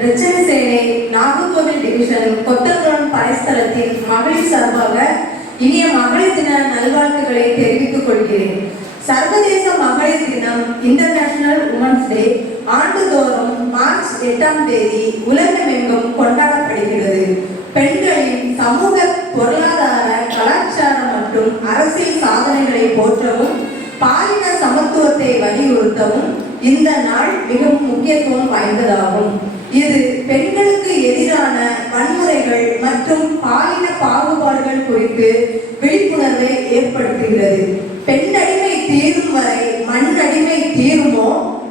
ரச்சனை சேனை நாகர்கோவில் டிவிஷன் கொத்தங்குளம் படைஸ்தலத்தின் மகளிர் சார்பாக இனிய மகளிர் தின நல்வாழ்த்துக்களை தெரிவித்துக் கொள்கிறேன். சர்வதேச மகளிர் தினம் இன்டர்நேஷனல் உமன்ஸ் டே ஆண்டுதோறும் மார்ச் 8ஆம் தேதி உலகமெங்கும் கொண்டாடப்படுகிறது. பெண்களின் சமூக, பொருளாதார, கலாச்சார மற்றும் அரசியல் சாதனைகளை போற்றவும் பாலின சமத்துவத்தை வலியுறுத்தவும் இந்த நாள் மிகவும் முக்கியத்துவம் வாய்ந்ததாகும். இது பெண்களுக்கு எதிரான வன்முறைகள் மற்றும் பாலின பாகுபாடுகள் குறித்து விழிப்புணர்வை ஏற்படுத்துகிறது. பெண்ணடிமை தீரும் வரை மண்ணடிமை தீருமோ,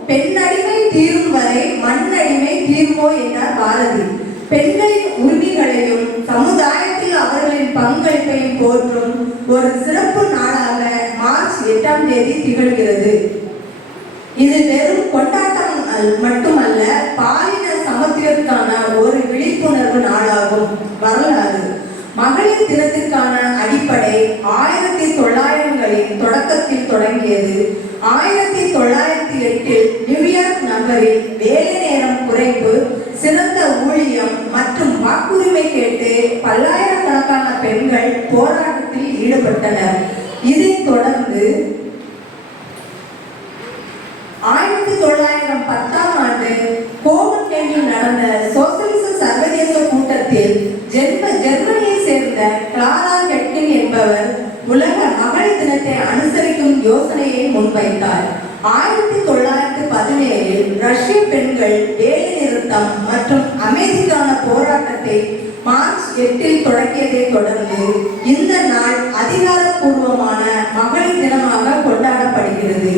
பெண்ணடிமை தீரும் வரை மண்ணடிமை தீருமோ என்றார் பாரதி. பெண்களின் உரிமைகளையும் சமுதாயத்தில் அவர்களின் பங்களிப்பையும் போற்றும் ஒரு சிறப்பு நாளாக மார்ச் 8ஆம் தேதி திகழ்கிறது. இது வெறும் கொண்டாட்டம் மட்டுமல்ல, பாலின சமத்துவத்திற்கான ஒரு விழிப்புணர்வு நாளாகும். வரலாறு: மகளிர் தினத்திற்கான அடிப்படை 1900களின் தொடக்கத்தில் தொடங்கியது. 1908இல் நியூயார்க் நகரில் வேலை நேரம் குறைப்பு, சிறந்த ஊழியம் மற்றும் வாக்குரிமை கேட்டு பல்லாயிரக்கணக்கான பெண்கள் போராட்டத்தில் ஈடுபட்டனர். இதைத் தொடர்ந்து 1910ஆம் ஆண்டு கோபன்ஹேமில் நடந்த சோசலிச சர்வதேச கூட்டத்தில் ஜெர்மனியை சேர்ந்த கிளாரா ஹெட்கின் என்பவர் உலக மகளிர் தினத்தை அனுசரிக்கும் யோசனையை முன்வைத்தார். 1917இல் ரஷ்ய பெண்கள் வேலை நிறுத்தம் மற்றும் அமைதிக்கான போராட்டத்தை மார்ச் 8இல் தொடங்கியதை தொடர்ந்து இந்த நாள் அதிகாரப்பூர்வமான மகளிர் தினமாக கொண்டாடப்படுகிறது.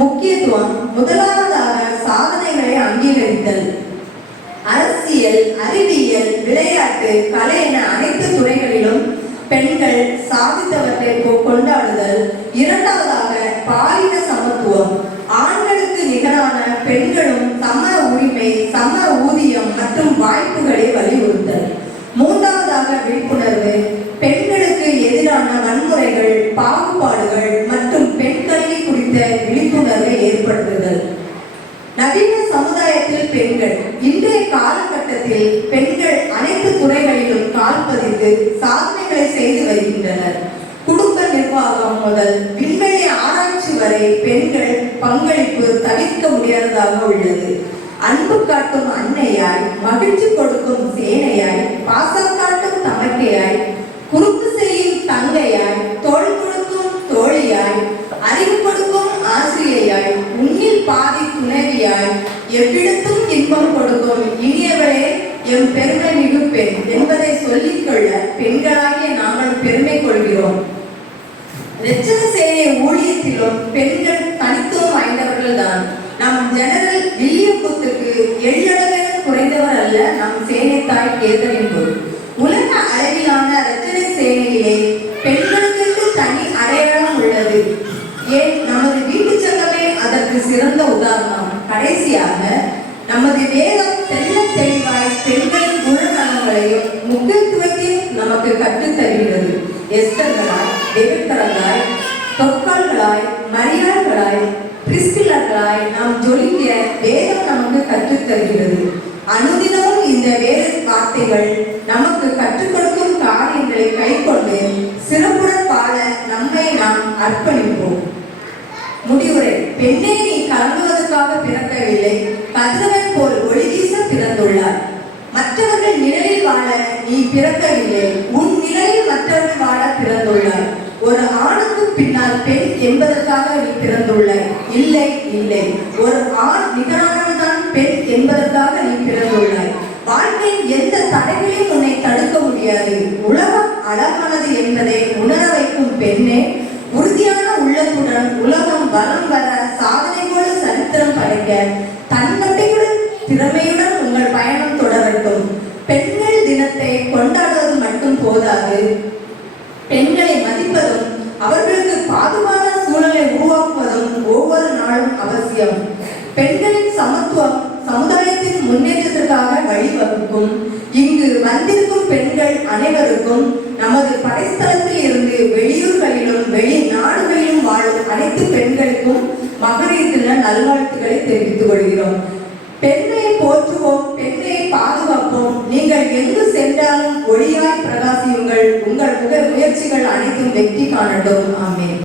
முக்கியத்துவம்: முதலாவதாக சாதனைகளை அங்கீகரித்தல். அரசியல், அறிவியல், விளையாட்டு, கலை என அனைத்து துறைகளிலும் பெண்கள் சாதித்தவற்றை கொண்டாடுதல். இரண்டாவதாக பாலின சமத்துவம். ஆண்களுக்கு நிகரான பெண்களும் சம உரிமை, சம ஊதியம் மற்றும் வாய்ப்புகளை வலியுறுத்தல். மூன்றாவதாக விழிப்புணர்வு. பெண்களுக்கு எதிரான வன்முறைகள், பாகுபாடுகள் மற்றும் பெண் கல்வி குறித்த விழிப்புணர்வை ஏற்படுத்துதல். நவீன சமுதாயத்தில் பெண்கள். இன்றைய காலகட்டத்தில் பெண்கள் அனைத்து துறைகளிலும் கால் பதித்து சாதனைகளை செய்து வருகின்றனர். குடும்ப நிர்வாகம் முதல் விண்வெளி ஆராய்ச்சி வரை பெண்கள் பங்களிப்பு தவிர்க்க முடியாததாக உள்ளது. அன்பு காட்டும் அன்னையாய், மகிழ்ச்சி கொடுக்கும் சேனையாய், பாசம் காட்டும் தமக்கையாய், குறுக்கு செய்யும் தங்கையாய், தோள் கொடுக்கும் தோழியாய், அறிவு கொடுக்கும் ஆசிரியையாய், உன்னில் பாதி துணைவியாய், எவ்விடத்தும் இன்பம் கொடுக்கும் இனியவளே எம் பெருமை மிகு பெண் என்பதை சொல்லிக்கொள்ள பெண்களாகிய நாங்கள் பெருமை கொள்கிறோம். ரட்சண சேனை ஊழியத்திலும் பெண்கள் தனித்துவம் வாய்ந்தவர்கள் தான். நம் ஜெனரல் வில்லியம் புத்துக்கு எள்ளளவென குறைந்தவர் அல்ல நம் சேனை தாய் கேதரின் பொருள். உலக அளவிலான ரட்சணை சேனையிலே பெண்களுக்கு தனி அடையாளம் உள்ளது. ஏன், நமது வீட்டு சங்கமே அதற்கு சிறந்த உதாரணம். கடைசியாக நமது வேதம் தெல்ல தெளிவாய் பெண்களின் குணநலங்களையும் முக்கியத்துவத்தையும் நமக்கு கற்றுத் தருகிறது. எஸ்தர்களாய், தேவக்கரங்களாய், தொற்கால்களாய், மரியாள்களாய், பிரிஸ்கில்லர்களாய் நாம் ஜொலிக்க வேதம் நமக்கு கற்றுத் தருகிறது. அனுதினமும் இந்த வேத வார்த்தைகள் நமக்கு கற்றுக் கொடுக்கும் காரியங்களை கைக்கொண்டு சிறப்புடன் வாழ நம்மை நாம் அர்ப்பணிப்போம். முடிவுரை: பெண்ணே, நீ கலங்குவதற்காக பிறக்கவில்லை, கதிரவன் போல் ஒளி வீச பிறந்துள்ளார். மற்றவர்கள் நிழலில் வாழ நீ பிறக்கவில்லை, உன் நிழலில் மற்றவர்கள் வாழ பிறந்துள்ளார். ஒரு ஆணுக்கு பின்னால் பெண் என்பதற்காக நீ பிறந்துள்ளாய். இல்லை இல்லை, ஒரு ஆண் நிகரானதான் பெண் என்பதற்காக நீ பிறந்துள்ளாய். வாழ்க்கையின் எந்த தடைகளையும் உன்னை தடுக்க முடியாது. உலகம் அழகானது என்பதை உணர வைக்கும் பெண்ணே, உறுதியான உள்ளத்துடன் உலகம் வலம் வர சாதனை போல சரித்திரம் படைக்க தன்னம்பிக்கையுடன் திறமையுடன் உங்கள் பயணம் தொடரட்டும். பெண்கள் தினத்தை கொண்டாடுவது மட்டும் போதாது, பெண்களை மதிப்பதும் அவர்களுக்கு பாதுகாப்பான சூழலை உருவாக்குவதும் ஒவ்வொரு நாளும் அவசியம். பெண்களின் சமத்துவம் சமுதாயத்தின் முன்னேற்றத்திற்காக வழிவகுக்கும். இங்கு வந்திருக்கும் பெண்கள் அனைவருக்கும் நமது படைஸ்தலத்தில் இருந்து வெளியூர்களிலும் வெளிநாடுகளிலும் வாழும் அனைத்து பெண்களுக்கும் மகளிர் தின நல்வாழ்த்துக்களை தெரிவித்துக் கொள்கிறோம். பெண்ணை போற்றுவோம், பெண்ணை எக்காலம் ஒளியாய் பிரகாசியுங்கள். உங்கள் முயற்சிகள் அனைத்தும் வெற்றி காணட்டும். ஆமென்.